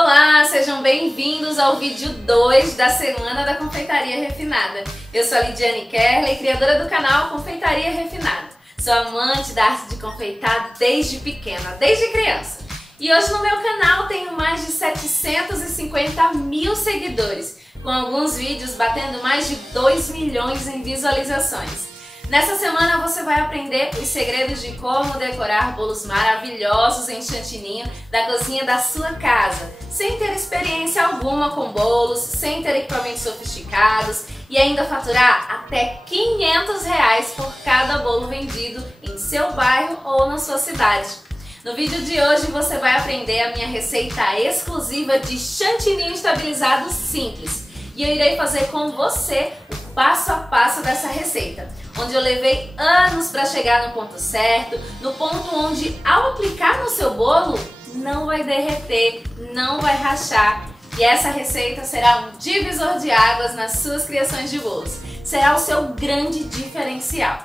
Olá, sejam bem-vindos ao vídeo 2 da Semana da Confeitaria Refinada. Eu sou a Lidiane Kerley, criadora do canal Confeitaria Refinada. Sou amante da arte de confeitar desde pequena, desde criança. E hoje no meu canal tenho mais de 750 mil seguidores, com alguns vídeos batendo mais de 2 milhões em visualizações. Nessa semana você vai aprender os segredos de como decorar bolos maravilhosos em chantininho da cozinha da sua casa, sem ter experiência alguma com bolos, sem ter equipamentos sofisticados e ainda faturar até R$500 por cada bolo vendido em seu bairro ou na sua cidade. No vídeo de hoje você vai aprender a minha receita exclusiva de chantininho estabilizado simples. E eu irei fazer com você o passo a passo dessa receita, onde eu levei anos para chegar no ponto certo, no ponto onde ao aplicar no seu bolo não vai derreter, não vai rachar. E essa receita será um divisor de águas nas suas criações de bolos. Será o seu grande diferencial.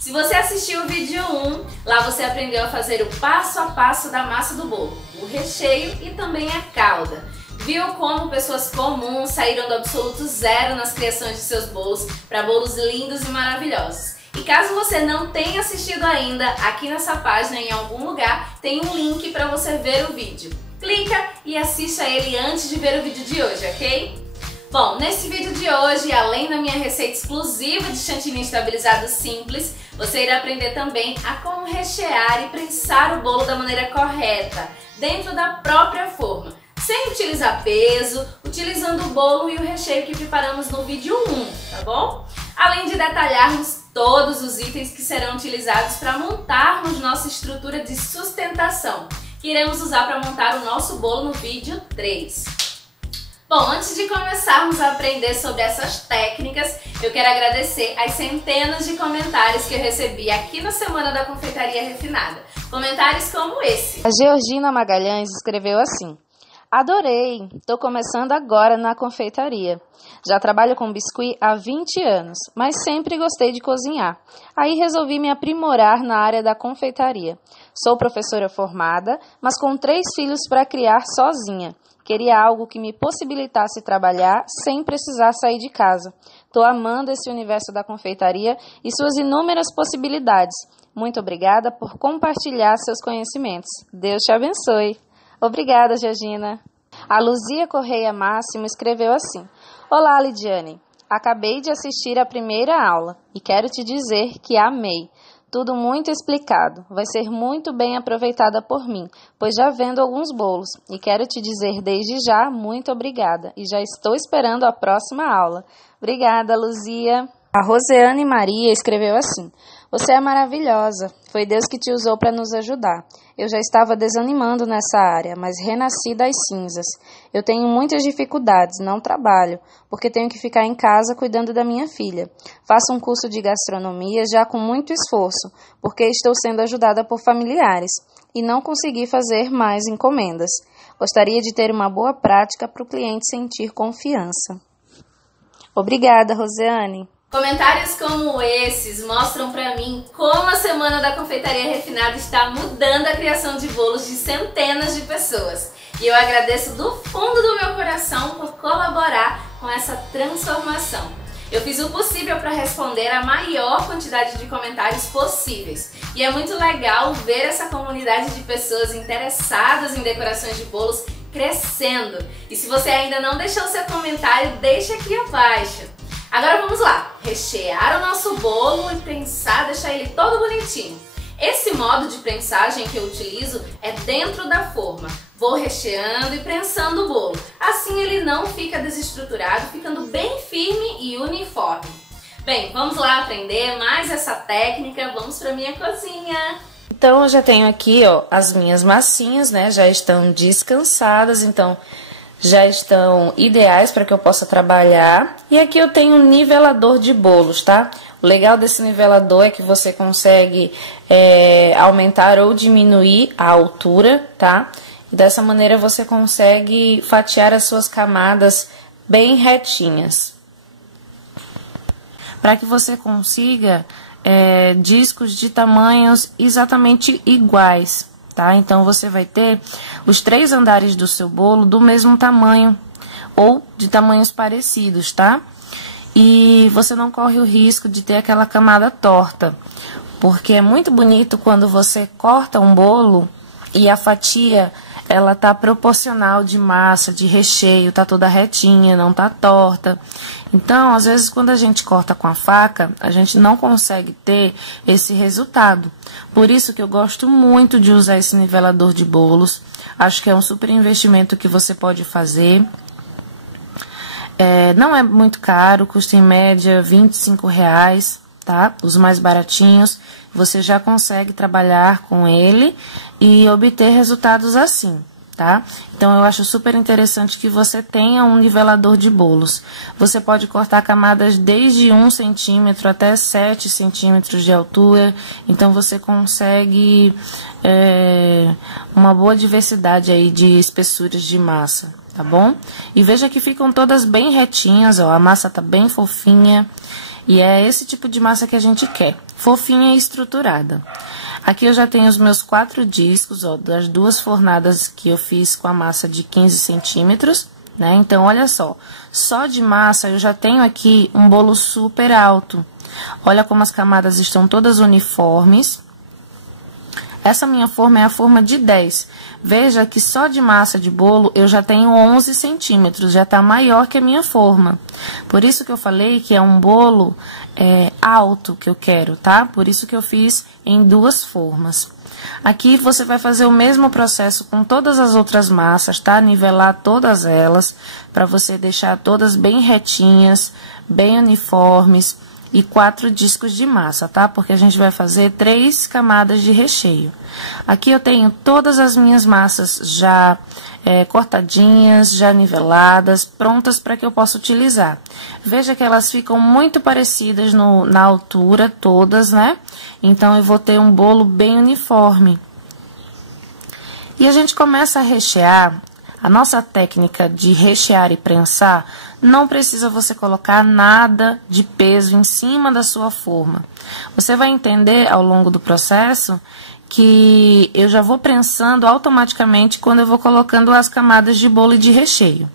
Se você assistiu o vídeo 1, lá você aprendeu a fazer o passo a passo da massa do bolo, o recheio e também a calda. Viu como pessoas comuns saíram do absoluto zero nas criações de seus bolos para bolos lindos e maravilhosos. E caso você não tenha assistido ainda, aqui nessa página em algum lugar tem um link para você ver o vídeo. Clica e assista ele antes de ver o vídeo de hoje, ok? Bom, nesse vídeo de hoje, além da minha receita exclusiva de chantilly estabilizado simples, você irá aprender também a como rechear e prensar o bolo da maneira correta, dentro da própria forma, sem utilizar peso, utilizando o bolo e o recheio que preparamos no vídeo 1, tá bom? Além de detalharmos todos os itens que serão utilizados para montarmos nossa estrutura de sustentação, que iremos usar para montar o nosso bolo no vídeo 3. Bom, antes de começarmos a aprender sobre essas técnicas, eu quero agradecer as centenas de comentários que eu recebi aqui na Semana da Confeitaria Refinada. Comentários como esse. A Georgina Magalhães escreveu assim: adorei! Tô começando agora na confeitaria. Já trabalho com biscuit há 20 anos, mas sempre gostei de cozinhar. Aí resolvi me aprimorar na área da confeitaria. Sou professora formada, mas com 3 filhos para criar sozinha. Queria algo que me possibilitasse trabalhar sem precisar sair de casa. Tô amando esse universo da confeitaria e suas inúmeras possibilidades. Muito obrigada por compartilhar seus conhecimentos. Deus te abençoe. Obrigada, Georgina. A Luzia Correia Máximo escreveu assim: olá, Lidiane. Acabei de assistir a primeira aula e quero te dizer que amei. Tudo muito explicado. Vai ser muito bem aproveitada por mim, pois já vendo alguns bolos. E quero te dizer desde já muito obrigada. E já estou esperando a próxima aula. Obrigada, Luzia. A Roseane Maria escreveu assim: você é maravilhosa. Foi Deus que te usou para nos ajudar. Eu já estava desanimando nessa área, mas renasci das cinzas. Eu tenho muitas dificuldades, não trabalho, porque tenho que ficar em casa cuidando da minha filha. Faço um curso de gastronomia já com muito esforço, porque estou sendo ajudada por familiares e não consegui fazer mais encomendas. Gostaria de ter uma boa prática para o cliente sentir confiança. Obrigada, Roseane. Comentários como esses mostram pra mim como a Semana da Confeitaria Refinada está mudando a criação de bolos de centenas de pessoas. E eu agradeço do fundo do meu coração por colaborar com essa transformação. Eu fiz o possível para responder a maior quantidade de comentários possíveis. E é muito legal ver essa comunidade de pessoas interessadas em decorações de bolos crescendo. E se você ainda não deixou seu comentário, deixa aqui abaixo. Agora vamos lá, rechear o nosso bolo e prensar, deixar ele todo bonitinho. Esse modo de prensagem que eu utilizo é dentro da forma. Vou recheando e prensando o bolo. Assim ele não fica desestruturado, ficando bem firme e uniforme. Bem, vamos lá aprender mais essa técnica, vamos para minha cozinha. Então eu já tenho aqui, ó, as minhas massinhas, né, já estão descansadas, então já estão ideais para que eu possa trabalhar. E aqui eu tenho um nivelador de bolos, tá? O legal desse nivelador é que você consegue aumentar ou diminuir a altura, tá? E dessa maneira você consegue fatiar as suas camadas bem retinhas. Para que você consiga discos de tamanhos exatamente iguais, tá? Então, você vai ter os 3 andares do seu bolo do mesmo tamanho ou de tamanhos parecidos, tá? E você não corre o risco de ter aquela camada torta, porque é muito bonito quando você corta um bolo e a fatia, ela tá proporcional de massa, de recheio, tá toda retinha, não tá torta. Então, às vezes, quando a gente corta com a faca, a gente não consegue ter esse resultado. Por isso que eu gosto muito de usar esse nivelador de bolos. Acho que é um super investimento que você pode fazer. Não é muito caro, custa em média R$25, tá? Os mais baratinhos, você já consegue trabalhar com ele e obter resultados assim, tá? Então, eu acho super interessante que você tenha um nivelador de bolos. Você pode cortar camadas desde 1 centímetro até 7 centímetros de altura, então você consegue uma boa diversidade aí de espessuras de massa, tá bom? E veja que ficam todas bem retinhas, ó, a massa tá bem fofinha. E é esse tipo de massa que a gente quer, fofinha e estruturada. Aqui eu já tenho os meus 4 discos, ó, das 2 fornadas que eu fiz com a massa de 15 centímetros, né? Então, olha só de massa eu já tenho aqui um bolo super alto. Olha como as camadas estão todas uniformes. Essa minha forma é a forma de 10. Veja que só de massa de bolo eu já tenho 11 centímetros, já tá maior que a minha forma. Por isso que eu falei que é um bolo alto que eu quero, tá? Por isso que eu fiz em 2 formas. Aqui você vai fazer o mesmo processo com todas as outras massas, tá? Nivelar todas elas, para você deixar todas bem retinhas, bem uniformes. E 4 discos de massa, tá? Porque a gente vai fazer 3 camadas de recheio. Aqui eu tenho todas as minhas massas já cortadinhas, já niveladas, prontas para que eu possa utilizar. Veja que elas ficam muito parecidas na altura, todas, né? Então, eu vou ter um bolo bem uniforme. E a gente começa a rechear. A nossa técnica de rechear e prensar, não precisa você colocar nada de peso em cima da sua forma. Você vai entender ao longo do processo que eu já vou prensando automaticamente quando eu vou colocando as camadas de bolo e de recheio.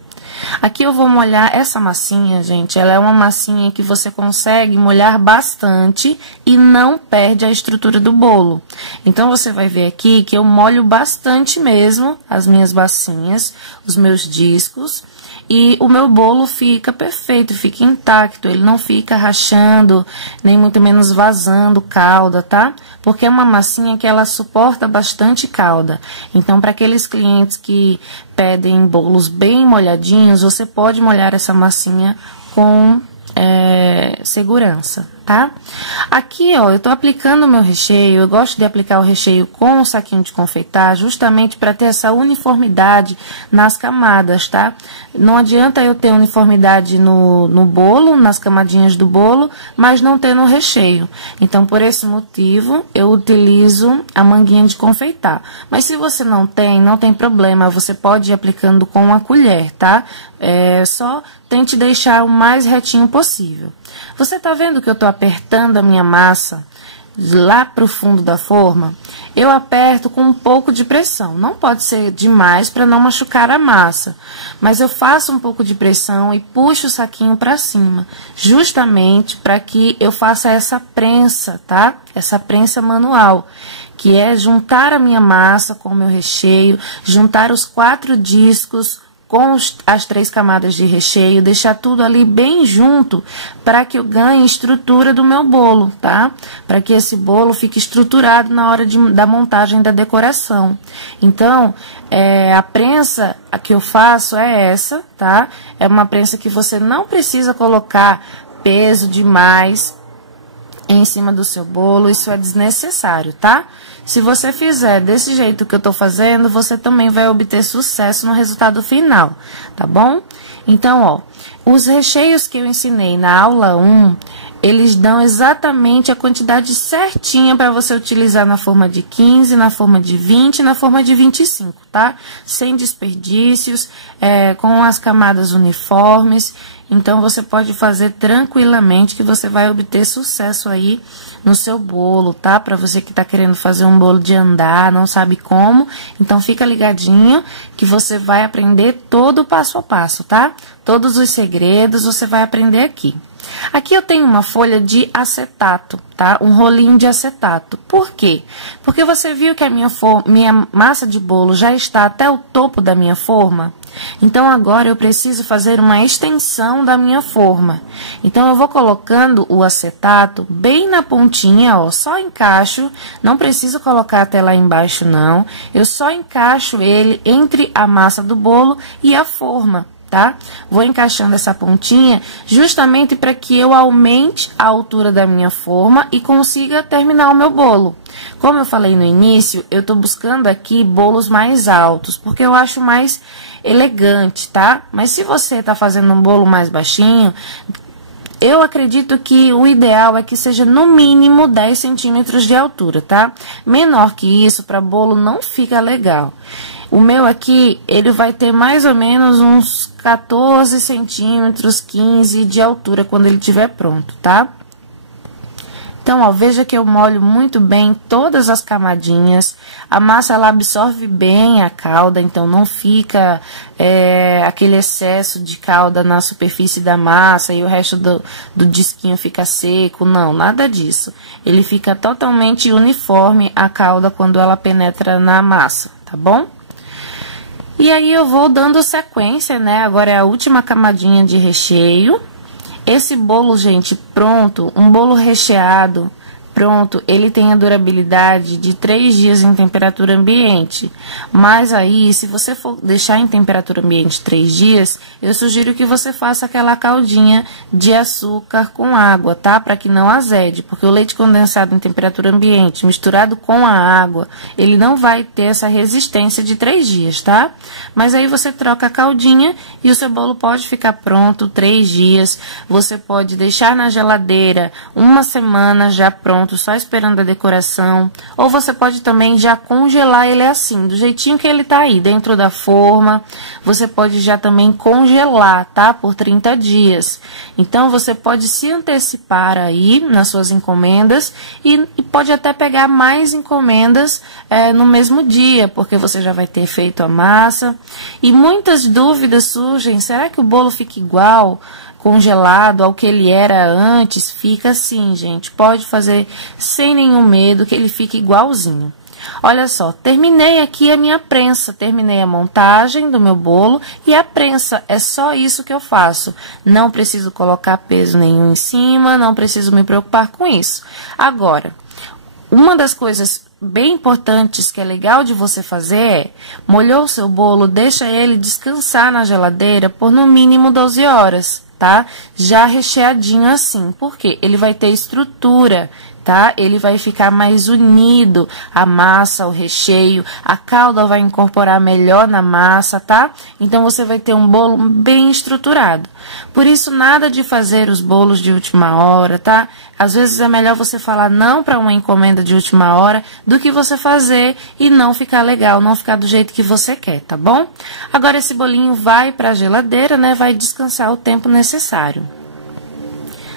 Aqui eu vou molhar essa massinha, gente, ela é uma massinha que você consegue molhar bastante e não perde a estrutura do bolo. Então, você vai ver aqui que eu molho bastante mesmo as minhas massinhas, os meus discos, e o meu bolo fica perfeito, fica intacto, ele não fica rachando, nem muito menos vazando calda, tá? Porque é uma massinha que ela suporta bastante calda. Então, para aqueles clientes que pedem bolos bem molhadinhos, você pode molhar essa massinha com segurança, tá? Aqui, ó, eu tô aplicando o meu recheio. Eu gosto de aplicar o recheio com o saquinho de confeitar, justamente para ter essa uniformidade nas camadas, tá? Não adianta eu ter uniformidade no bolo, nas camadinhas do bolo, mas não ter no recheio. Então, por esse motivo, eu utilizo a manguinha de confeitar. Mas se você não tem problema, você pode ir aplicando com a colher, tá? Só tente deixar o mais retinho possível. Você tá vendo que eu tô apertando a minha massa lá pro fundo da forma? Eu aperto com um pouco de pressão. Não pode ser demais para não machucar a massa. Mas eu faço um pouco de pressão e puxo o saquinho para cima. Justamente para que eu faça essa prensa, tá? Essa prensa manual. Que é juntar a minha massa com o meu recheio, juntar os 4 discos com as 3 camadas de recheio, deixar tudo ali bem junto para que eu ganhe estrutura do meu bolo, tá? Para que esse bolo fique estruturado na hora da montagem da decoração. Então, a prensa que eu faço é essa, tá? É uma prensa que você não precisa colocar peso demais em cima do seu bolo, isso é desnecessário, tá? Se você fizer desse jeito que eu tô fazendo, você também vai obter sucesso no resultado final, tá bom? Então, ó, os recheios que eu ensinei na aula 1, eles dão exatamente a quantidade certinha para você utilizar na forma de 15, na forma de 20 e na forma de 25, tá? Sem desperdícios, com as camadas uniformes. Então, você pode fazer tranquilamente que você vai obter sucesso aí no seu bolo, tá? Para você que tá querendo fazer um bolo de andar, não sabe como, então fica ligadinho que você vai aprender todo o passo a passo, tá? Todos os segredos você vai aprender aqui. Aqui eu tenho uma folha de acetato, tá? Um rolinho de acetato. Por quê? Porque você viu que a minha massa de bolo já está até o topo da minha forma? Então, agora eu preciso fazer uma extensão da minha forma. Então, eu vou colocando o acetato bem na pontinha, ó, só encaixo, não preciso colocar até lá embaixo, não. Eu só encaixo ele entre a massa do bolo e a forma, tá? Vou encaixando essa pontinha justamente para que eu aumente a altura da minha forma e consiga terminar o meu bolo. Como eu falei no início, eu tô buscando aqui bolos mais altos, porque eu acho mais elegante, tá? Mas se você tá fazendo um bolo mais baixinho, eu acredito que o ideal é que seja no mínimo 10 centímetros de altura, tá? Menor que isso, para bolo não fica legal. O meu aqui, ele vai ter mais ou menos uns 14 centímetros, 15 de altura quando ele estiver pronto, tá? Então, ó, veja que eu molho muito bem todas as camadinhas. A massa, ela absorve bem a calda, então não fica aquele excesso de calda na superfície da massa e o resto do disquinho fica seco. Não, nada disso. Ele fica totalmente uniforme a calda quando ela penetra na massa, tá bom? E aí eu vou dando sequência, né? Agora é a última camadinha de recheio. Esse bolo, gente, pronto, um bolo recheado, pronto, ele tem a durabilidade de 3 dias em temperatura ambiente. Mas aí, se você for deixar em temperatura ambiente 3 dias, eu sugiro que você faça aquela caldinha de açúcar com água, tá? Para que não azede, porque o leite condensado em temperatura ambiente misturado com a água, ele não vai ter essa resistência de 3 dias, tá? Mas aí você troca a caldinha e o seu bolo pode ficar pronto 3 dias. Você pode deixar na geladeira 1 semana já pronto, só esperando a decoração, ou você pode também já congelar ele assim, do jeitinho que ele tá aí, dentro da forma. Você pode já também congelar, tá? Por 30 dias. Então, você pode se antecipar aí nas suas encomendas e pode até pegar mais encomendas no mesmo dia, porque você já vai ter feito a massa. E muitas dúvidas surgem, será que o bolo fica igual congelado ao que ele era antes? Fica assim, gente. Pode fazer sem nenhum medo que ele fique igualzinho. Olha só, terminei aqui a minha prensa, terminei a montagem do meu bolo e a prensa, é só isso que eu faço. Não preciso colocar peso nenhum em cima, não preciso me preocupar com isso. Agora, uma das coisas bem importantes que é legal de você fazer é, molhou o seu bolo, deixa ele descansar na geladeira por no mínimo 12 horas. Tá? Já recheadinho assim, porque ele vai ter estrutura, tá? Ele vai ficar mais unido, a massa, o recheio, a calda vai incorporar melhor na massa, tá? Então, você vai ter um bolo bem estruturado. Por isso, nada de fazer os bolos de última hora, tá? Às vezes é melhor você falar não para uma encomenda de última hora do que você fazer e não ficar legal, não ficar do jeito que você quer, tá bom? Agora, esse bolinho vai para a geladeira, né? Vai descansar o tempo necessário.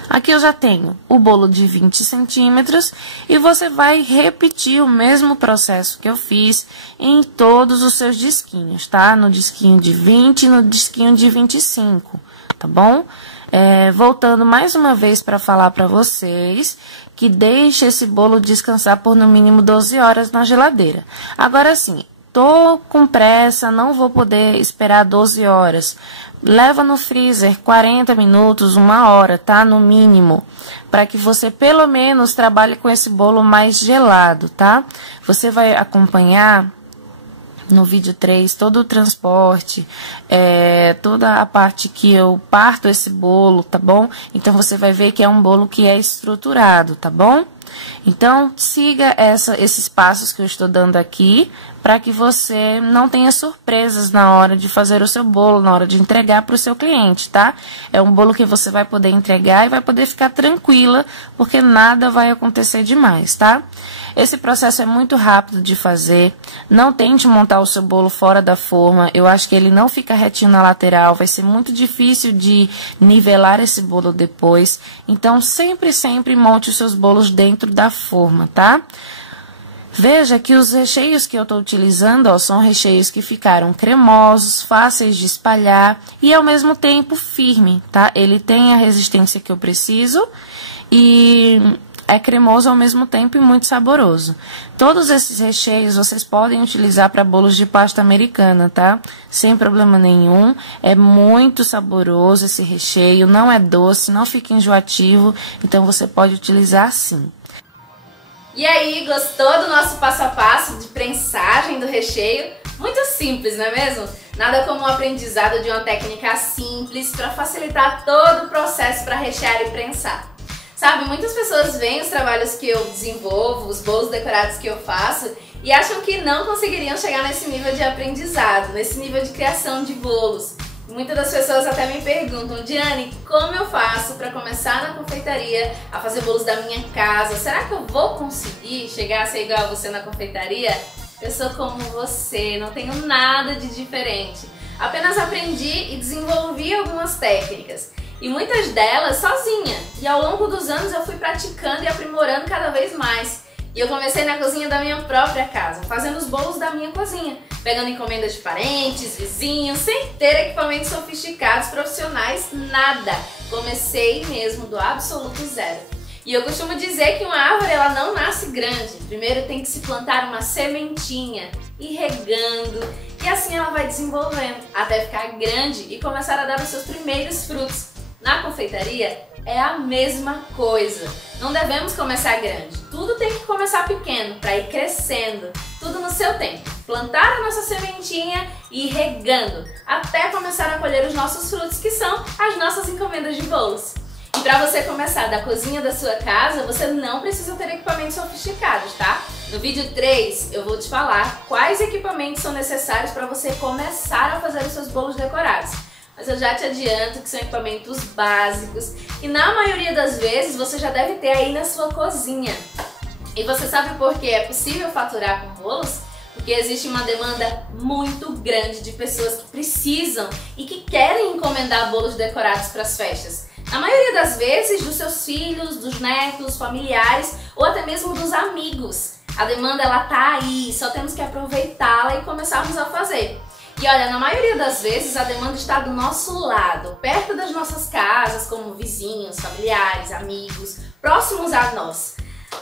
Aqui eu já tenho o bolo de 20 centímetros e você vai repetir o mesmo processo que eu fiz em todos os seus disquinhos, tá? No disquinho de 20 e no disquinho de 25, tá bom? Voltando mais uma vez para falar para vocês que deixe esse bolo descansar por no mínimo 12 horas na geladeira. Agora sim, tô com pressa, não vou poder esperar 12 horas. Leva no freezer 40 minutos, 1 hora, tá? No mínimo, para que você pelo menos trabalhe com esse bolo mais gelado, tá? Você vai acompanhar no vídeo 3 todo o transporte, toda a parte que eu parto esse bolo, tá bom? Então, você vai ver que é um bolo que é estruturado, tá bom? Então, siga esses passos que eu estou dando aqui para que você não tenha surpresas na hora de fazer o seu bolo, na hora de entregar para o seu cliente, tá? É um bolo que você vai poder entregar e vai poder ficar tranquila, porque nada vai acontecer demais, tá? Esse processo é muito rápido de fazer. Não tente montar o seu bolo fora da forma. Eu acho que ele não fica retinho na lateral. Vai ser muito difícil de nivelar esse bolo depois. Então, sempre monte os seus bolos dentro da forma, tá? Veja que os recheios que eu estou utilizando, ó, são recheios que ficaram cremosos, fáceis de espalhar e ao mesmo tempo firme, tá? Ele tem a resistência que eu preciso e é cremoso ao mesmo tempo e muito saboroso. Todos esses recheios vocês podem utilizar para bolos de pasta americana, tá? Sem problema nenhum. É muito saboroso esse recheio, não é doce, não fica enjoativo, então você pode utilizar sim. E aí, gostou do nosso passo a passo de prensagem do recheio? Muito simples, não é mesmo? Nada como o aprendizado de uma técnica simples para facilitar todo o processo para rechear e prensar. Sabe, muitas pessoas veem os trabalhos que eu desenvolvo, os bolos decorados que eu faço e acham que não conseguiriam chegar nesse nível de aprendizado, nesse nível de criação de bolos. Muitas das pessoas até me perguntam: Diane, como eu faço para começar na confeitaria a fazer bolos da minha casa? Será que eu vou conseguir chegar a ser igual a você na confeitaria? Eu sou como você, não tenho nada de diferente. Apenas aprendi e desenvolvi algumas técnicas. E muitas delas sozinha. E ao longo dos anos eu fui praticando e aprimorando cada vez mais. E eu comecei na cozinha da minha própria casa, fazendo os bolos da minha cozinha, pegando encomendas de parentes, vizinhos, sem ter equipamentos sofisticados, profissionais, nada. Comecei mesmo do absoluto zero. E eu costumo dizer que uma árvore ela não nasce grande. Primeiro tem que se plantar uma sementinha, ir regando, e assim ela vai desenvolvendo até ficar grande e começar a dar os seus primeiros frutos. Na confeitaria é a mesma coisa. Não devemos começar grande. Tudo tem que começar pequeno para ir crescendo. Tudo no seu tempo. Plantar a nossa sementinha e ir regando até começar a colher os nossos frutos, que são as nossas encomendas de bolos. E para você começar da cozinha da sua casa, você não precisa ter equipamentos sofisticados, tá? No vídeo 3 eu vou te falar quais equipamentos são necessários para você começar a fazer os seus bolos decorados. Mas eu já te adianto que são equipamentos básicos e na maioria das vezes você já deve ter aí na sua cozinha. E você sabe por que é possível faturar com bolos? Porque existe uma demanda muito grande de pessoas que precisam e que querem encomendar bolos decorados para as festas. Na maioria das vezes dos seus filhos, dos netos, familiares ou até mesmo dos amigos. A demanda ela tá aí, só temos que aproveitá-la e começarmos a fazer. E olha, na maioria das vezes a demanda está do nosso lado, perto das nossas casas, como vizinhos, familiares, amigos, próximos a nós.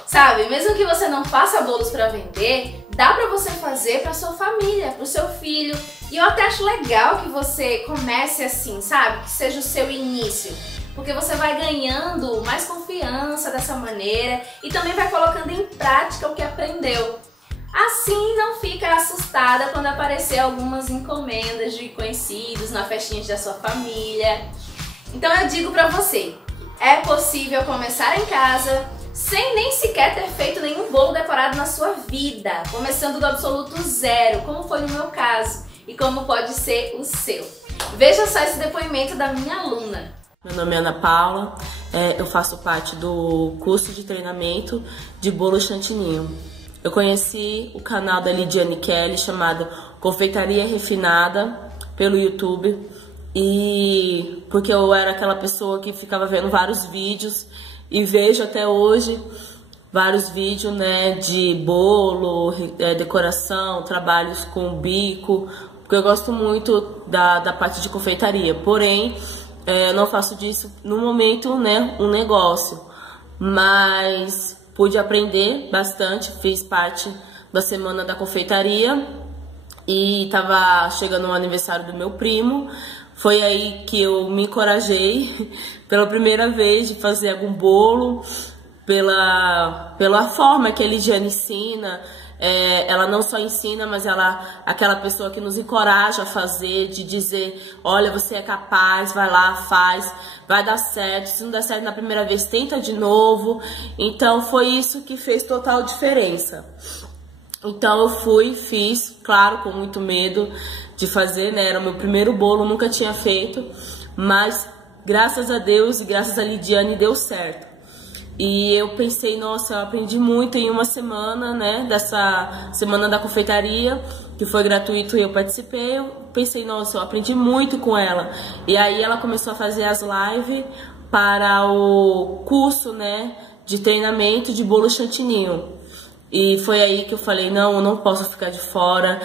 Sabe, mesmo que você não faça bolos para vender, dá para você fazer para sua família, para o seu filho. E eu até acho legal que você comece assim, sabe? Que seja o seu início. Porque você vai ganhando mais confiança dessa maneira e também vai colocando em prática o que aprendeu. Assim não fica assustada quando aparecer algumas encomendas de conhecidos na festinha da sua família. Então eu digo pra você, é possível começar em casa sem nem sequer ter feito nenhum bolo decorado na sua vida, começando do absoluto zero, como foi no meu caso e como pode ser o seu. Veja só esse depoimento da minha aluna. Meu nome é Ana Paula, eu faço parte do curso de treinamento de bolo chantininho. Eu conheci o canal da Lidiane Kelly chamado Confeitaria Refinada pelo YouTube e porque eu era aquela pessoa que ficava vendo vários vídeos e vejo até hoje vários vídeos, né, de bolo, decoração, trabalhos com bico, porque eu gosto muito da parte de confeitaria, porém não faço disso no momento, né, um negócio, mas pude aprender bastante, fiz parte da Semana da Confeitaria e estava chegando o aniversário do meu primo. Foi aí que eu me encorajei pela primeira vez de fazer algum bolo, pela forma que a Lidiane ensina. Ela não só ensina, mas ela aquela pessoa que nos encoraja a fazer, de dizer, olha, você é capaz, vai lá, faz, vai dar certo, se não der certo na primeira vez, tenta de novo. Então foi isso que fez total diferença. Então eu fui, fiz, claro, com muito medo de fazer, né? Era o meu primeiro bolo, nunca tinha feito, mas graças a Deus e graças a Lidiane deu certo. E eu pensei, nossa, eu aprendi muito em uma semana, né? Dessa semana da confeitaria, que foi gratuito e eu participei. Eu pensei, nossa, eu aprendi muito com ela. E aí ela começou a fazer as lives para o curso, né? De treinamento de bolo chantininho. E foi aí que eu falei, não, eu não posso ficar de fora,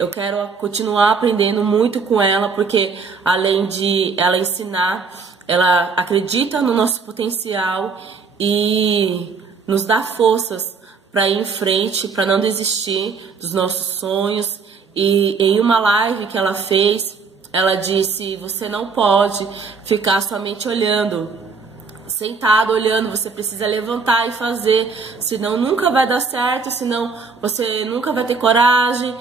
eu quero continuar aprendendo muito com ela, porque além de ela ensinar, ela acredita no nosso potencial e nos dá forças para ir em frente, para não desistir dos nossos sonhos. E em uma live que ela fez, ela disse, você não pode ficar somente olhando, sentado olhando, você precisa levantar e fazer, senão nunca vai dar certo, senão você nunca vai ter coragem.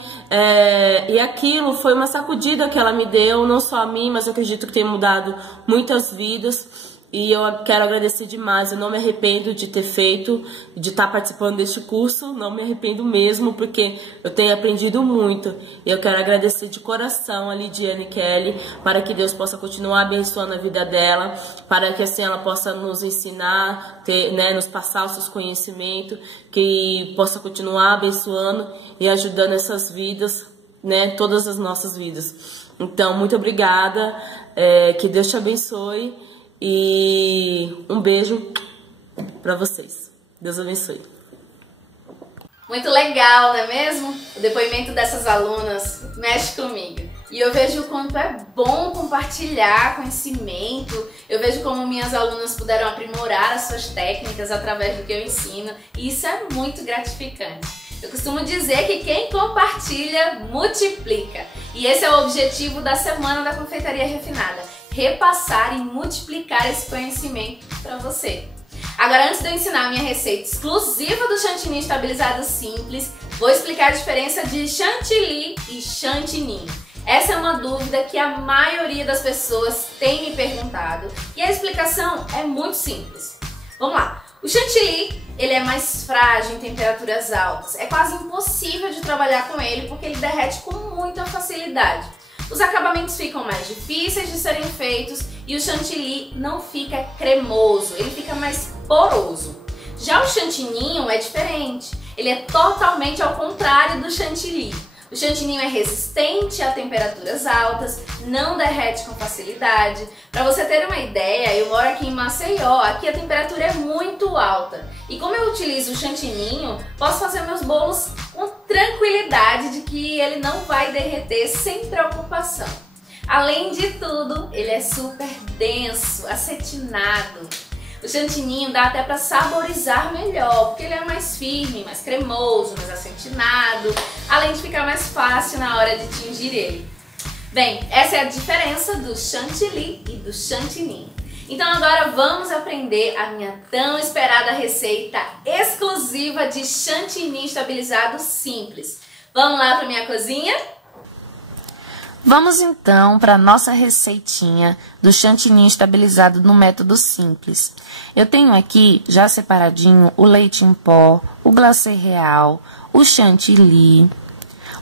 E aquilo foi uma sacudida que ela me deu, não só a mim, mas eu acredito que tem mudado muitas vidas. E eu quero agradecer demais, eu não me arrependo de ter feito, de estar participando deste curso, não me arrependo mesmo, porque eu tenho aprendido muito. E eu quero agradecer de coração a Lidiane Kelly, para que Deus possa continuar abençoando a vida dela, para que assim ela possa nos ensinar, nos passar os seus conhecimentos, que possa continuar abençoando e ajudando essas vidas, né, todas as nossas vidas. Então, muito obrigada, que Deus te abençoe. E um beijo pra vocês. Deus abençoe. Muito legal, não é mesmo? O depoimento dessas alunas mexe comigo. E eu vejo o quanto é bom compartilhar conhecimento. Eu vejo como minhas alunas puderam aprimorar as suas técnicas através do que eu ensino. E isso é muito gratificante. Eu costumo dizer que quem compartilha, multiplica. E esse é o objetivo da Semana da Confeitaria Refinada. Repassar e multiplicar esse conhecimento para você. Agora, antes de eu ensinar a minha receita exclusiva do chantilly estabilizado simples, vou explicar a diferença de chantilly e chantininho. Essa é uma dúvida que a maioria das pessoas tem me perguntado e a explicação é muito simples. Vamos lá! O chantilly, ele é mais frágil em temperaturas altas. É quase impossível de trabalhar com ele porque ele derrete com muita facilidade. Os acabamentos ficam mais difíceis de serem feitos e o chantilly não fica cremoso, ele fica mais poroso. Já o chantininho é diferente, ele é totalmente ao contrário do chantilly. O chantininho é resistente a temperaturas altas, não derrete com facilidade. Para você ter uma ideia, eu moro aqui em Maceió, aqui a temperatura é muito alta. E como eu utilizo o chantininho, posso fazer meus bolos com tranquilidade de que ele não vai derreter sem preocupação. Além de tudo, ele é super denso, acetinado. O chantininho dá até para saborizar melhor, porque ele é mais firme, mais cremoso, mais acetinado, além de ficar mais fácil na hora de tingir ele. Bem, essa é a diferença do chantilly e do chantininho. Então agora vamos aprender a minha tão esperada receita exclusiva de chantilly estabilizado simples. Vamos lá para minha cozinha? Vamos então para a nossa receitinha do chantilly estabilizado no método simples. Eu tenho aqui já separadinho o leite em pó, o glacê real, o chantilly,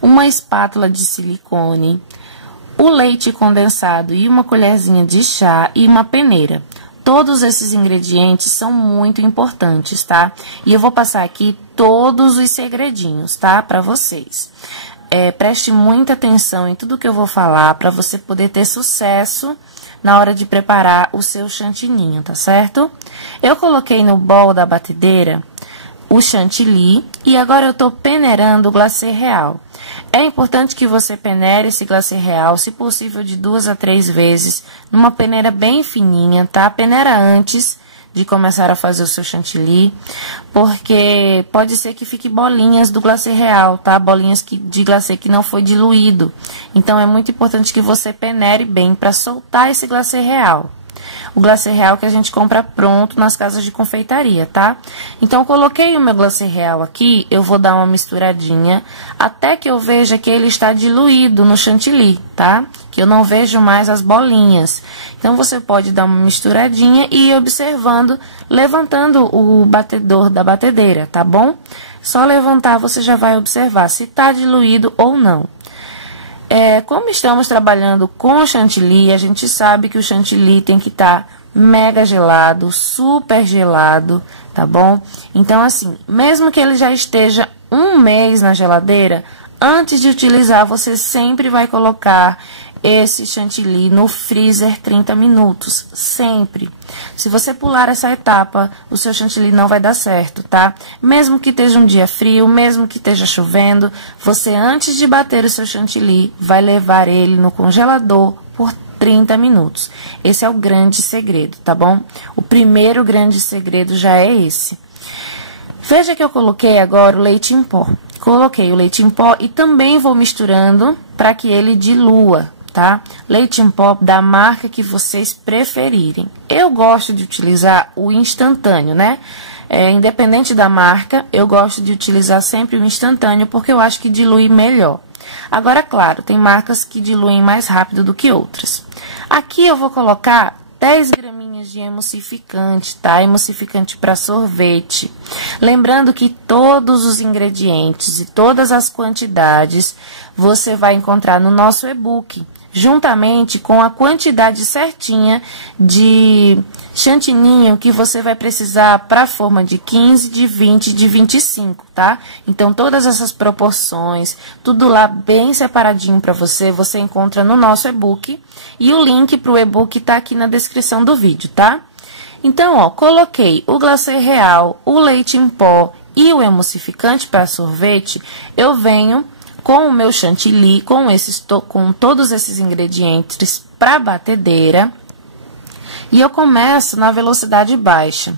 uma espátula de silicone, o leite condensado e uma colherzinha de chá e uma peneira. Todos esses ingredientes são muito importantes, tá? E eu vou passar aqui todos os segredinhos, tá? Para vocês. Preste muita atenção em tudo que eu vou falar para você poder ter sucesso na hora de preparar o seu chantininho, tá certo? Eu coloquei no bol da batedeira o chantilly e agora eu tô peneirando o glacê real. É importante que você peneire esse glacê real, se possível de 2 a 3 vezes, numa peneira bem fininha, tá? Peneira antes de começar a fazer o seu chantilly, porque pode ser que fique bolinhas do glacê real, tá? Bolinhas de glacê que não foi diluído. Então, é muito importante que você peneire bem para soltar esse glacê real. O glacê real que a gente compra pronto nas casas de confeitaria, tá? Então, coloquei o meu glacê real aqui, eu vou dar uma misturadinha até que eu veja que ele está diluído no chantilly, tá? Que eu não vejo mais as bolinhas. Então, você pode dar uma misturadinha e ir observando, levantando o batedor da batedeira, tá bom? Só levantar você já vai observar se está diluído ou não. Como estamos trabalhando com chantilly, a gente sabe que o chantilly tem que estar mega gelado, super gelado, tá bom? Então, assim, mesmo que ele já esteja 1 mês na geladeira, antes de utilizar, você sempre vai colocar esse chantilly no freezer 30 minutos, sempre. Se você pular essa etapa, o seu chantilly não vai dar certo, tá? Mesmo que esteja um dia frio, mesmo que esteja chovendo, você antes de bater o seu chantilly, vai levar ele no congelador por 30 minutos. Esse é o grande segredo, tá bom? O primeiro grande segredo já é esse. Veja que eu coloquei agora o leite em pó. Coloquei o leite em pó e também vou misturando para que ele dilua, tá? Leite em pó da marca que vocês preferirem. Eu gosto de utilizar o instantâneo, né? Independente da marca, eu gosto de utilizar sempre o instantâneo porque eu acho que dilui melhor. Agora, claro, tem marcas que diluem mais rápido do que outras. Aqui eu vou colocar 10 graminhas de emulsificante, tá? Emulsificante para sorvete. Lembrando que todos os ingredientes e todas as quantidades você vai encontrar no nosso e-book, juntamente com a quantidade certinha de chantininho que você vai precisar para a forma de 15, de 20, de 25, tá? Então, todas essas proporções, tudo lá bem separadinho para você, você encontra no nosso e-book. E o link para o e-book tá aqui na descrição do vídeo, tá? Então, ó, coloquei o glacê real, o leite em pó e o emulsificante para sorvete. Eu venho com o meu chantilly, com todos esses ingredientes para batedeira. E eu começo na velocidade baixa.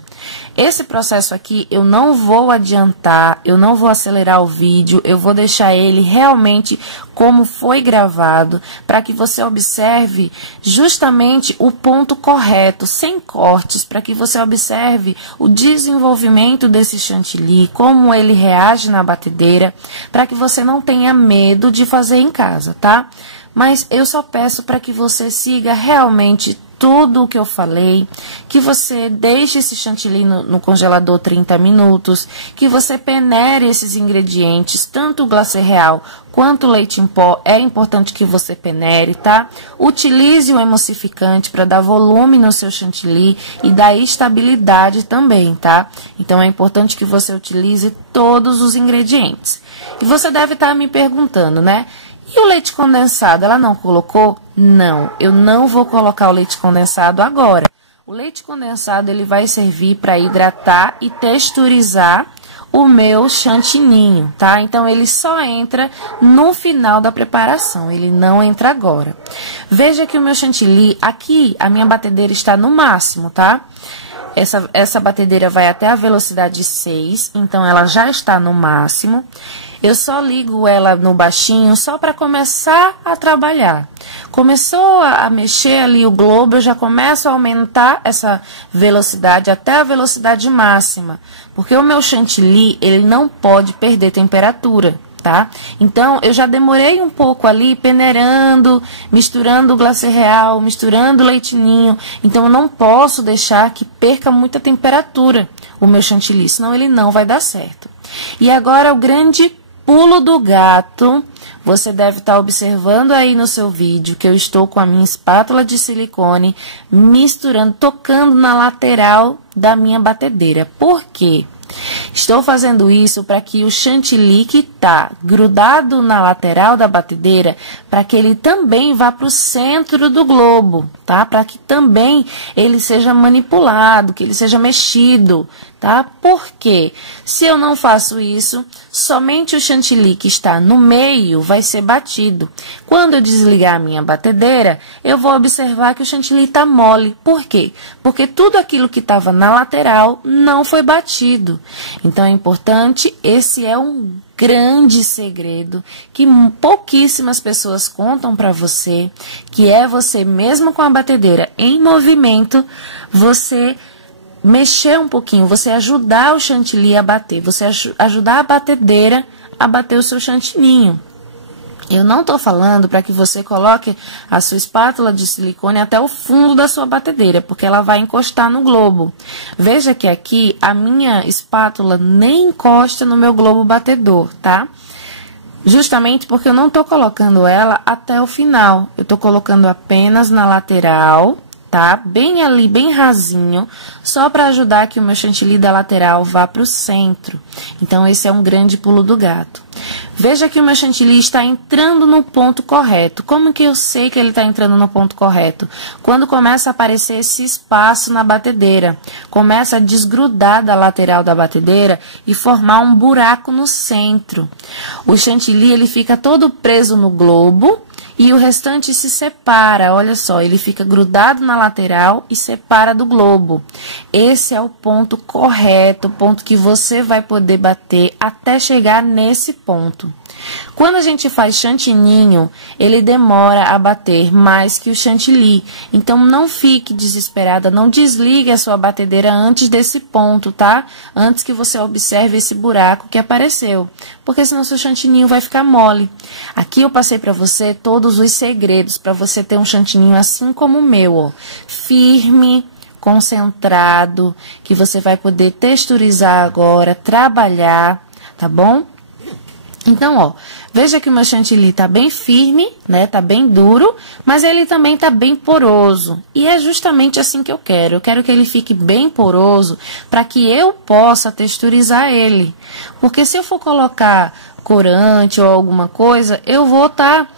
Esse processo aqui eu não vou adiantar, eu não vou acelerar o vídeo, eu vou deixar ele realmente como foi gravado, para que você observe justamente o ponto correto, sem cortes, para que você observe o desenvolvimento desse chantilly, como ele reage na batedeira, para que você não tenha medo de fazer em casa, tá? Mas eu só peço para que você siga realmente tudo o que eu falei, que você deixe esse chantilly no congelador 30 minutos, que você peneire esses ingredientes, tanto o glacê real quanto o leite em pó, é importante que você peneire, tá? Utilize o emulsificante para dar volume no seu chantilly e dar estabilidade também, tá? Então, é importante que você utilize todos os ingredientes. E você deve estar me perguntando, né? E o leite condensado, ela não colocou? Não, eu não vou colocar o leite condensado agora. O leite condensado, ele vai servir para hidratar e texturizar o meu chantininho, tá? Então, ele só entra no final da preparação, ele não entra agora. Veja que o meu chantilly, aqui, a minha batedeira está no máximo, tá? Essa batedeira vai até a velocidade 6, então ela já está no máximo. Eu só ligo ela no baixinho só para começar a trabalhar. Começou a mexer ali o globo, eu já começo a aumentar essa velocidade até a velocidade máxima. Porque o meu chantilly, ele não pode perder temperatura, tá? Então, eu já demorei um pouco ali peneirando, misturando o glacê real, misturando o leite ninho. Então, eu não posso deixar que perca muita temperatura o meu chantilly, senão ele não vai dar certo. E agora o grande pulo do gato, você deve estar observando aí no seu vídeo que eu estou com a minha espátula de silicone misturando, tocando na lateral da minha batedeira. Por quê? Estou fazendo isso para que o chantilly que está grudado na lateral da batedeira, para que ele também vá para o centro do globo, tá? Para que também ele seja manipulado, que ele seja mexido, tá? Porque se eu não faço isso, somente o chantilly que está no meio vai ser batido. Quando eu desligar a minha batedeira, eu vou observar que o chantilly está mole. Por quê? Porque tudo aquilo que estava na lateral não foi batido. Então, é importante, esse é um grande segredo que pouquíssimas pessoas contam para você, que é você mesmo com a batedeira em movimento, você mexer um pouquinho, você ajudar o chantilly a bater, você ajudar a batedeira a bater o seu chantininho. Eu não tô falando para que você coloque a sua espátula de silicone até o fundo da sua batedeira, porque ela vai encostar no globo. Veja que aqui a minha espátula nem encosta no meu globo batedor, tá? Justamente porque eu não tô colocando ela até o final. Eu tô colocando apenas na lateral, tá? Bem ali, bem rasinho, só para ajudar que o meu chantilly da lateral vá para o centro. Então, esse é um grande pulo do gato. Veja que o meu chantilly está entrando no ponto correto. Como que eu sei que ele está entrando no ponto correto? Quando começa a aparecer esse espaço na batedeira. Começa a desgrudar da lateral da batedeira e formar um buraco no centro. O chantilly, ele fica todo preso no globo e o restante se separa. Olha só, ele fica grudado na lateral e separa do globo. Esse é o ponto correto, o ponto que você vai poder bater até chegar nesse ponto. Quando a gente faz chantininho, ele demora a bater mais que o chantilly. Então, não fique desesperada, não desligue a sua batedeira antes desse ponto, tá? Antes que você observe esse buraco que apareceu, porque senão seu chantininho vai ficar mole. Aqui eu passei para você todos os segredos para você ter um chantininho assim como o meu, ó. Firme, concentrado, que você vai poder texturizar agora, trabalhar, tá bom? Então, ó, veja que o meu chantilly tá bem firme, né? Tá bem duro, mas ele também tá bem poroso. E é justamente assim que eu quero. Eu quero que ele fique bem poroso para que eu possa texturizar ele. Porque se eu for colocar corante ou alguma coisa, eu vou estar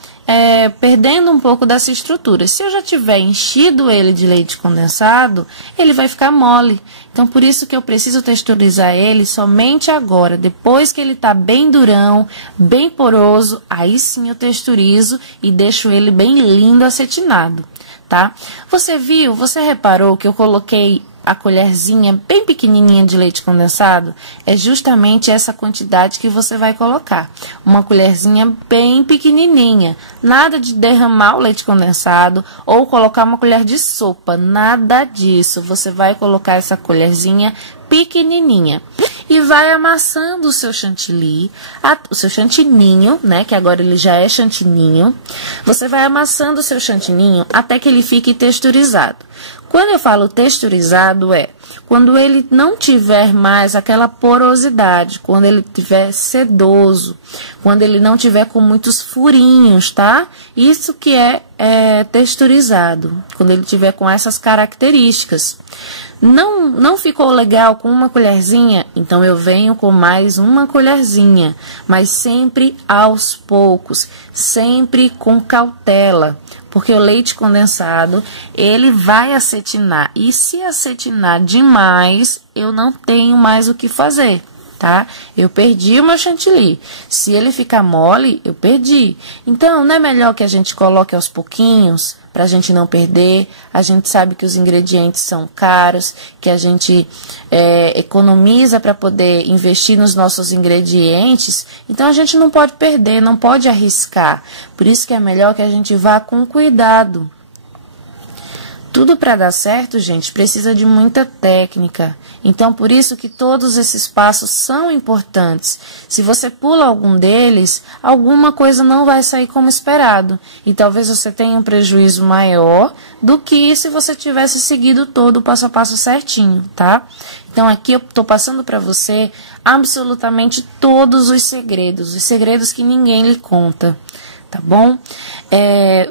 perdendo um pouco dessa estrutura. Se eu já tiver enchido ele de leite condensado, ele vai ficar mole. Então, por isso que eu preciso texturizar ele somente agora. Depois que ele tá bem durão, bem poroso, aí sim eu texturizo e deixo ele bem lindo acetinado, tá? Você viu, você reparou que eu coloquei a colherzinha bem pequenininha de leite condensado? É justamente essa quantidade que você vai colocar. Uma colherzinha bem pequenininha. Nada de derramar o leite condensado ou colocar uma colher de sopa. Nada disso. Você vai colocar essa colherzinha pequenininha. E vai amassando o seu chantilly, o seu chantininho, né? Que agora ele já é chantininho. Você vai amassando o seu chantininho até que ele fique texturizado. Quando eu falo texturizado quando ele não tiver mais aquela porosidade, quando ele tiver sedoso, quando ele não tiver com muitos furinhos, tá? Isso que é texturizado, quando ele tiver com essas características. Não ficou legal com uma colherzinha? Então eu venho com mais uma colherzinha, mas sempre aos poucos, sempre com cautela. Porque o leite condensado, ele vai acetinar. E se acetinar demais, eu não tenho mais o que fazer, tá? Eu perdi o meu chantilly. Se ele ficar mole, eu perdi. Então, não é melhor que a gente coloque aos pouquinhos, pra gente não perder? A gente sabe que os ingredientes são caros, que a gente economiza para poder investir nos nossos ingredientes, então a gente não pode perder, não pode arriscar. Por isso que é melhor que a gente vá com cuidado. Tudo para dar certo, gente, precisa de muita técnica. Então, por isso que todos esses passos são importantes. Se você pula algum deles, alguma coisa não vai sair como esperado. E talvez você tenha um prejuízo maior do que se você tivesse seguido todo o passo a passo certinho, tá? Então, aqui eu estou passando para você absolutamente todos os segredos que ninguém lhe conta. Tá bom?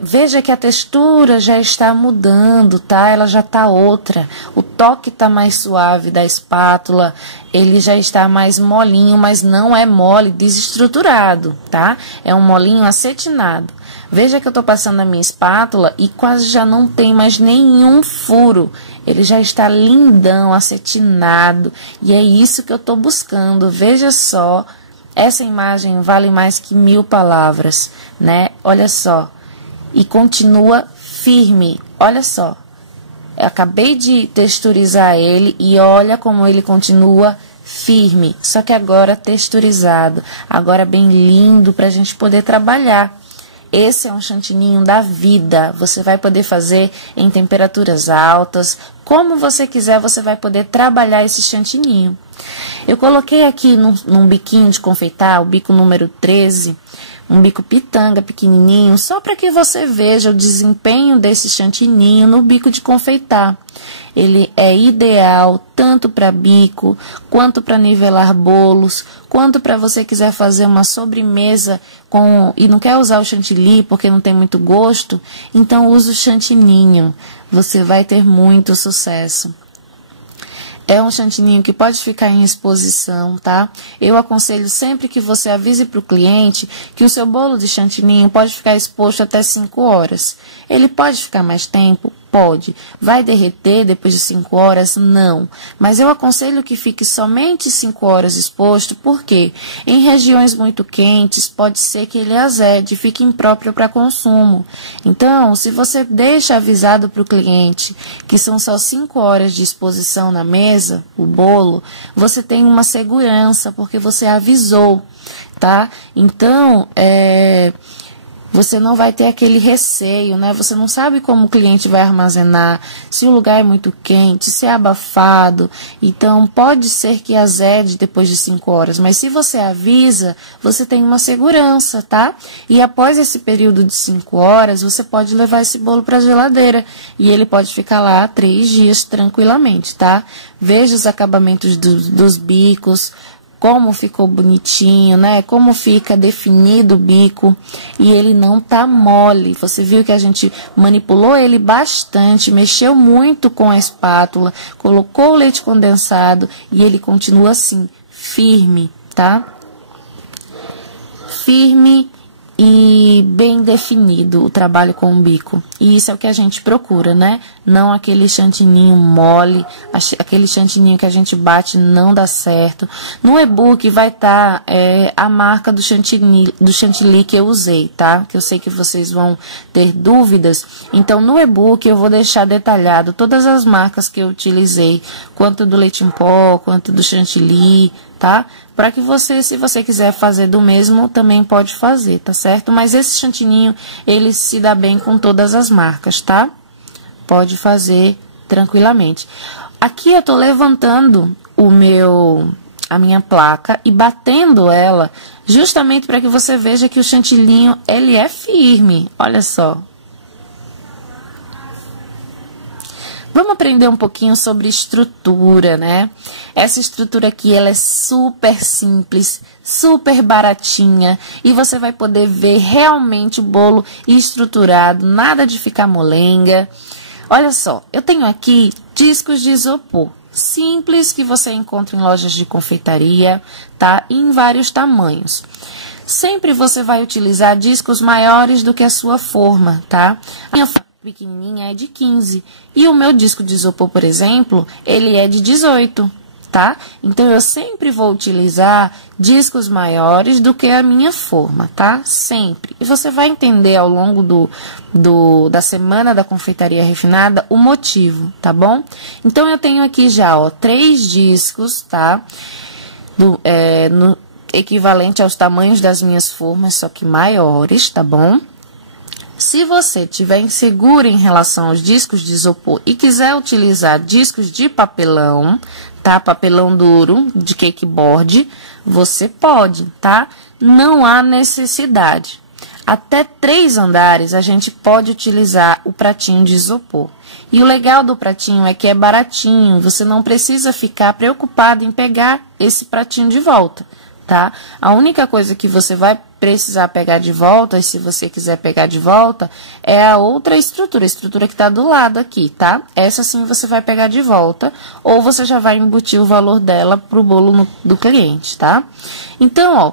Veja que a textura já está mudando, tá? Ela já está outra. O toque está mais suave da espátula, ele já está mais molinho, mas não é mole desestruturado, tá? É um molinho acetinado. Veja que eu estou passando a minha espátula e quase já não tem mais nenhum furo. Ele já está lindão, acetinado. E é isso que eu estou buscando. Veja só. Essa imagem vale mais que 1000 palavras, né? Olha só. E continua firme. Olha só. Eu acabei de texturizar ele e olha como ele continua firme. Só que agora texturizado. Agora bem lindo para a gente poder trabalhar. Esse é um chantininho da vida. Você vai poder fazer em temperaturas altas. Como você quiser, você vai poder trabalhar esse chantininho. Eu coloquei aqui num biquinho de confeitar, o bico número 13, um bico pitanga pequenininho, só para que você veja o desempenho desse chantininho no bico de confeitar. Ele é ideal tanto para bico, quanto para nivelar bolos, quanto para você quiser fazer uma sobremesa e não quer usar o chantilly porque não tem muito gosto, então use o chantininho. Você vai ter muito sucesso. É um chantininho que pode ficar em exposição, tá? Eu aconselho sempre que você avise para o cliente que o seu bolo de chantininho pode ficar exposto até 5 horas. Ele pode ficar mais tempo? Pode. Vai derreter depois de 5 horas? Não. Mas eu aconselho que fique somente 5 horas exposto, porque em regiões muito quentes pode ser que ele azede, fique impróprio para consumo. Então, se você deixa avisado para o cliente que são só 5 horas de exposição na mesa, o bolo, você tem uma segurança, porque você avisou, tá? Então, você não vai ter aquele receio, né? Você não sabe como o cliente vai armazenar, se o lugar é muito quente, se é abafado. Então, pode ser que azede depois de 5 horas, mas se você avisa, você tem uma segurança, tá? E após esse período de 5 horas, você pode levar esse bolo para a geladeira e ele pode ficar lá 3 dias tranquilamente, tá? Veja os acabamentos dos bicos, como ficou bonitinho, né? Como fica definido o bico e ele não tá mole. Você viu que a gente manipulou ele bastante, mexeu muito com a espátula, colocou o leite condensado e ele continua assim, firme, tá? Firme e bem definido o trabalho com o bico. E isso é o que a gente procura, né? Não aquele chantininho mole, aquele chantininho que a gente bate não dá certo. No e-book vai estar a marca do chantilly que eu usei, tá? Que eu sei que vocês vão ter dúvidas. Então, no e-book eu vou deixar detalhado todas as marcas que eu utilizei, quanto do leite em pó, quanto do chantilly, tá? Para que você, se você quiser fazer do mesmo, também pode fazer, tá certo? Mas esse chantininho, ele se dá bem com todas as marcas, tá? Pode fazer tranquilamente. Aqui eu tô levantando a minha placa e batendo ela, justamente para que você veja que o chantillinho, ele é firme. Olha só. Vamos aprender um pouquinho sobre estrutura, né? Essa estrutura aqui, ela é super simples, super baratinha e você vai poder ver realmente o bolo estruturado, nada de ficar molenga. Olha só, eu tenho aqui discos de isopor simples que você encontra em lojas de confeitaria, tá? E em vários tamanhos. Sempre você vai utilizar discos maiores do que a sua forma, tá? A minha pequenininha é de 15 e o meu disco de isopor, por exemplo, ele é de 18, tá? Então eu sempre vou utilizar discos maiores do que a minha forma, tá? Sempre. E você vai entender ao longo da semana da confeitaria refinada o motivo, tá bom? Então eu tenho aqui já, ó, 3 discos, tá? No equivalente aos tamanhos das minhas formas, só que maiores, tá bom? Se você estiver inseguro em relação aos discos de isopor e quiser utilizar discos de papelão, tá? Papelão duro, de cakeboard, você pode, tá? Não há necessidade. Até 3 andares a gente pode utilizar o pratinho de isopor. E o legal do pratinho é que é baratinho, você não precisa ficar preocupado em pegar esse pratinho de volta, tá? A única coisa que você vai precisar pegar de volta, e se você quiser pegar de volta, é a outra estrutura, a estrutura que está do lado aqui, tá? Essa sim você vai pegar de volta, ou você já vai embutir o valor dela pro bolo do cliente, tá? Então, ó,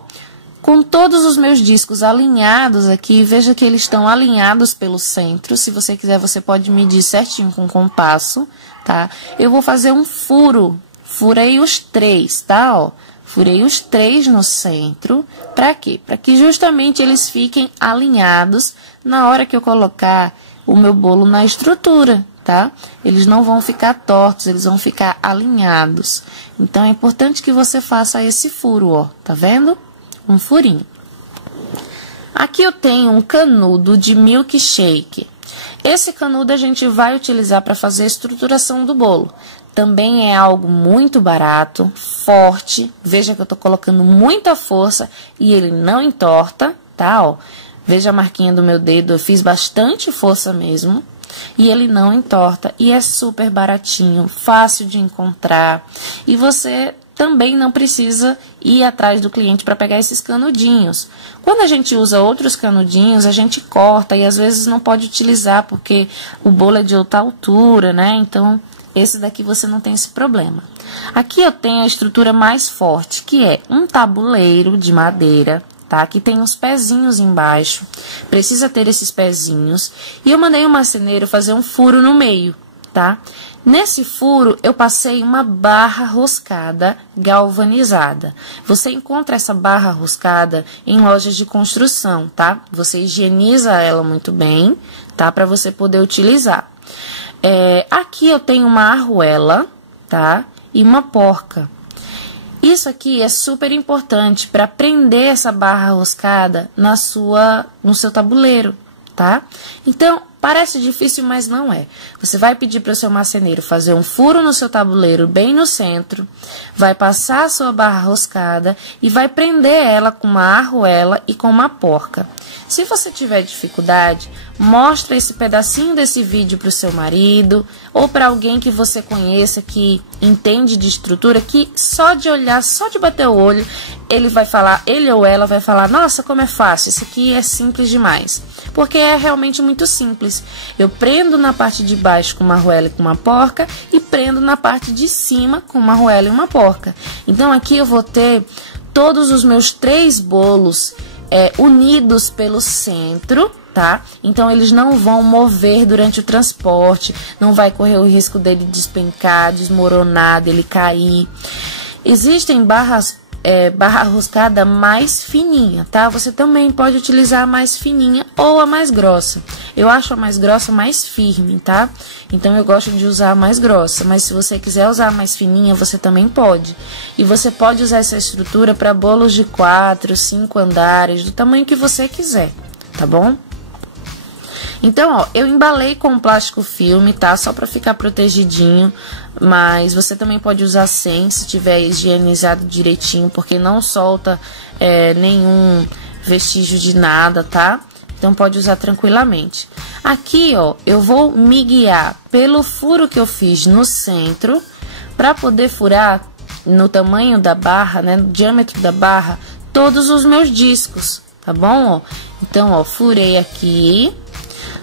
com todos os meus discos alinhados aqui, veja que eles estão alinhados pelo centro. Se você quiser, você pode medir certinho com compasso, tá? Eu vou fazer um furo, furei os 3, tá, ó? Furei os 3 no centro, para quê? Para que justamente eles fiquem alinhados na hora que eu colocar o meu bolo na estrutura, tá? Eles não vão ficar tortos, eles vão ficar alinhados. Então, é importante que você faça esse furo, ó, tá vendo? Um furinho. Aqui eu tenho um canudo de milkshake. Esse canudo a gente vai utilizar para fazer a estruturação do bolo. Também é algo muito barato, forte. Veja que eu tô colocando muita força e ele não entorta, tá? Ó, veja a marquinha do meu dedo, eu fiz bastante força mesmo. E ele não entorta e é super baratinho, fácil de encontrar. E você também não precisa ir atrás do cliente para pegar esses canudinhos. Quando a gente usa outros canudinhos, a gente corta e às vezes não pode utilizar porque o bolo é de outra altura, né? Então, esse daqui você não tem esse problema. Aqui eu tenho a estrutura mais forte, que é um tabuleiro de madeira, tá? Que tem uns pezinhos embaixo, precisa ter esses pezinhos. E eu mandei o marceneiro fazer um furo no meio, tá? Nesse furo, eu passei uma barra roscada galvanizada. Você encontra essa barra roscada em lojas de construção, tá? Você higieniza ela muito bem, tá? Para você poder utilizar. Aqui eu tenho uma arruela, tá? E uma porca. Isso aqui é super importante para prender essa barra roscada no seu tabuleiro, tá? Então, parece difícil, mas não é. Você vai pedir para o seu marceneiro fazer um furo no seu tabuleiro bem no centro, vai passar a sua barra roscada e vai prender ela com uma arruela e com uma porca. Se você tiver dificuldade, mostra esse pedacinho desse vídeo para o seu marido ou para alguém que você conheça que entende de estrutura, que só de olhar, só de bater o olho, ele ou ela vai falar: nossa, como é fácil, isso aqui é simples demais. Porque é realmente muito simples. Eu prendo na parte de baixo com uma arruela e com uma porca e prendo na parte de cima com uma arruela e uma porca. Então aqui eu vou ter todos os meus 3 bolos unidos pelo centro, tá? Então eles não vão mover durante o transporte, não vai correr o risco dele despencar, desmoronar, dele cair. Existem barra roscada mais fininha, tá? Você também pode utilizar a mais fininha ou a mais grossa. Eu acho a mais grossa mais firme, tá? Então eu gosto de usar a mais grossa, mas se você quiser usar a mais fininha, você também pode. E você pode usar essa estrutura para bolos de 4, 5 andares, do tamanho que você quiser, tá bom? Então, ó, eu embalei com plástico filme, tá? Só pra ficar protegidinho, mas você também pode usar sem, se tiver higienizado direitinho, porque não solta nenhum vestígio de nada, tá? Então, pode usar tranquilamente. Aqui, ó, eu vou me guiar pelo furo que eu fiz no centro, pra poder furar no tamanho da barra, né, no diâmetro da barra, todos os meus discos, tá bom? Ó? Então, ó, furei aqui.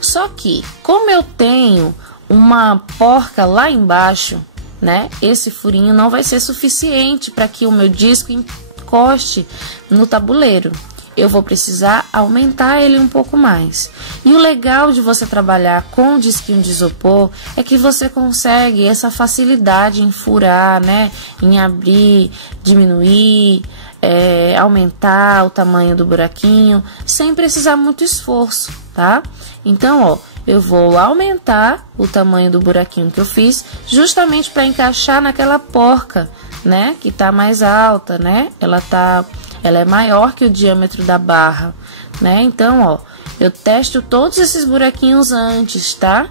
Só que, como eu tenho uma porca lá embaixo, né? Esse furinho não vai ser suficiente para que o meu disco encoste no tabuleiro. Eu vou precisar aumentar ele um pouco mais. E o legal de você trabalhar com o disquinho de isopor é que você consegue essa facilidade em furar, né? Em abrir, diminuir, aumentar o tamanho do buraquinho, sem precisar muito esforço, tá? Então, ó, eu vou aumentar o tamanho do buraquinho que eu fiz, justamente para encaixar naquela porca, né? Que tá mais alta, né? Ela é maior que o diâmetro da barra, né? Então, ó, eu testo todos esses buraquinhos antes, tá?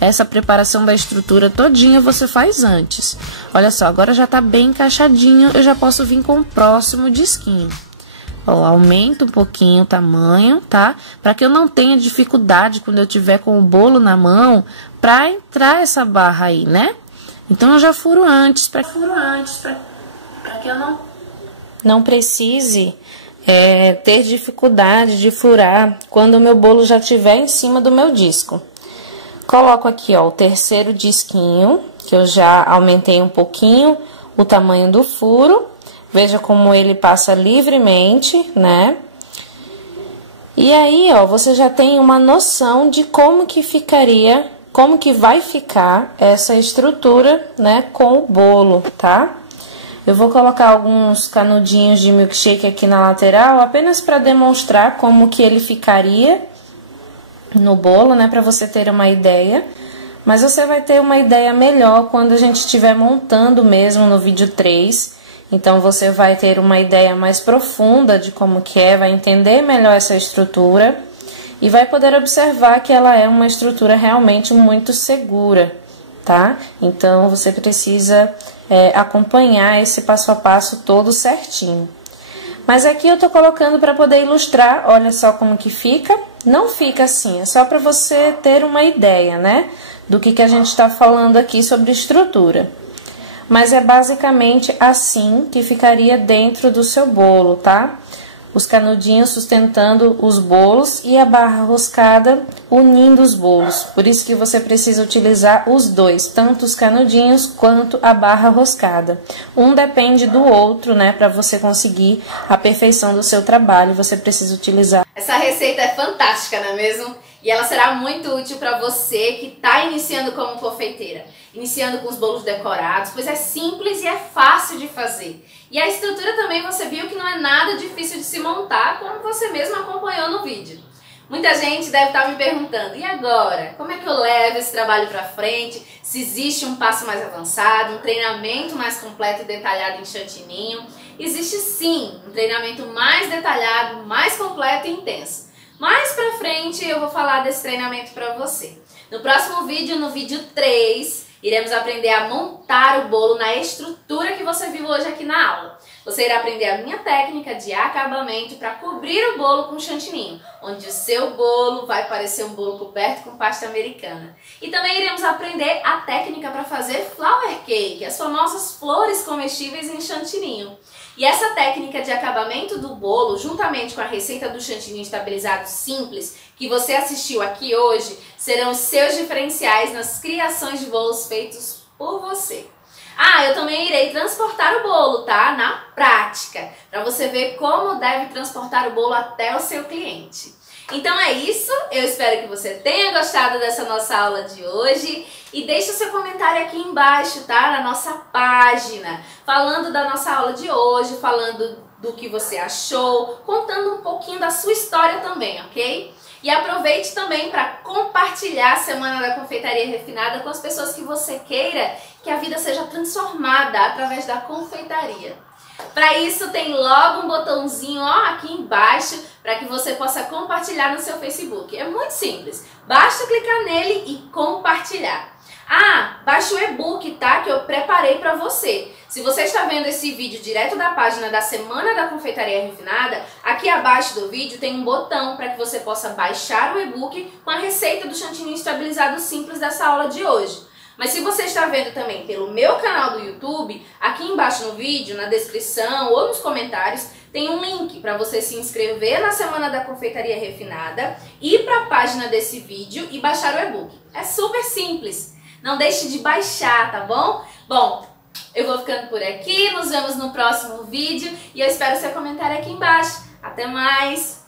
Essa preparação da estrutura todinha você faz antes. Olha só, agora já tá bem encaixadinho, eu já posso vir com o próximo disquinho. Ó, aumento um pouquinho o tamanho, tá? Para que eu não tenha dificuldade quando eu tiver com o bolo na mão para entrar essa barra aí, né? Então eu já furo antes, para que eu não precise ter dificuldade de furar quando o meu bolo já estiver em cima do meu disco. Coloco aqui, ó, o terceiro disquinho, que eu já aumentei um pouquinho o tamanho do furo. Veja como ele passa livremente, né? E aí, ó, você já tem uma noção de como que vai ficar essa estrutura, né, com o bolo, tá? Eu vou colocar alguns canudinhos de milkshake aqui na lateral, apenas para demonstrar como que ele ficaria no bolo, né, para você ter uma ideia. Mas você vai ter uma ideia melhor quando a gente estiver montando mesmo no vídeo 3. Então, você vai ter uma ideia mais profunda de como que vai entender melhor essa estrutura e vai poder observar que ela é uma estrutura realmente muito segura, tá? Então, você precisa acompanhar esse passo a passo todo certinho. Mas aqui eu tô colocando para poder ilustrar, olha só como que fica. Não fica assim, é só para você ter uma ideia, né? Do que a gente está falando aqui sobre estrutura. Mas é basicamente assim que ficaria dentro do seu bolo, tá? Os canudinhos sustentando os bolos e a barra roscada unindo os bolos. Por isso que você precisa utilizar os dois, tanto os canudinhos quanto a barra roscada. Um depende do outro, né? Para você conseguir a perfeição do seu trabalho, você precisa utilizar. Essa receita é fantástica, não é mesmo? E ela será muito útil para você que está iniciando como confeiteira, iniciando com os bolos decorados, pois é simples e é fácil de fazer. E a estrutura também você viu que não é nada difícil de se montar, como você mesmo acompanhou no vídeo. Muita gente deve estar me perguntando, e agora? Como é que eu levo esse trabalho para frente? Se existe um passo mais avançado, um treinamento mais completo e detalhado em chantininho? Existe sim, um treinamento mais detalhado, mais completo e intenso. Mais pra frente eu vou falar desse treinamento pra você. No próximo vídeo, no vídeo 3, iremos aprender a montar o bolo na estrutura que você viu hoje aqui na aula. Você irá aprender a minha técnica de acabamento para cobrir o bolo com chantininho, onde o seu bolo vai parecer um bolo coberto com pasta americana. E também iremos aprender a técnica para fazer flower cake, as famosas flores comestíveis em chantininho. E essa técnica de acabamento do bolo, juntamente com a receita do chantininho estabilizado simples, que você assistiu aqui hoje, serão os seus diferenciais nas criações de bolos feitos por você. Ah, eu também irei transportar o bolo, tá? Na prática, para você ver como deve transportar o bolo até o seu cliente. Então é isso, eu espero que você tenha gostado dessa nossa aula de hoje e deixe o seu comentário aqui embaixo, tá? Na nossa página, falando da nossa aula de hoje, falando do que você achou, contando um pouquinho da sua história também, ok? E aproveite também para compartilhar a Semana da Confeitaria Refinada com as pessoas que você queira que a vida seja transformada através da confeitaria. Para isso tem logo um botãozinho ó, aqui embaixo para que você possa compartilhar no seu Facebook. É muito simples, basta clicar nele e compartilhar. Ah, baixe o e-book, tá? Que eu preparei para você. Se você está vendo esse vídeo direto da página da Semana da Confeitaria Refinada, aqui abaixo do vídeo tem um botão para que você possa baixar o e-book com a receita do chantininho estabilizado simples dessa aula de hoje. Mas se você está vendo também pelo meu canal do YouTube, aqui embaixo no vídeo, na descrição ou nos comentários, tem um link para você se inscrever na Semana da Confeitaria Refinada, ir para a página desse vídeo e baixar o e-book. É super simples. Não deixe de baixar, tá bom? Bom, eu vou ficando por aqui, nos vemos no próximo vídeo e eu espero seu comentário aqui embaixo. Até mais!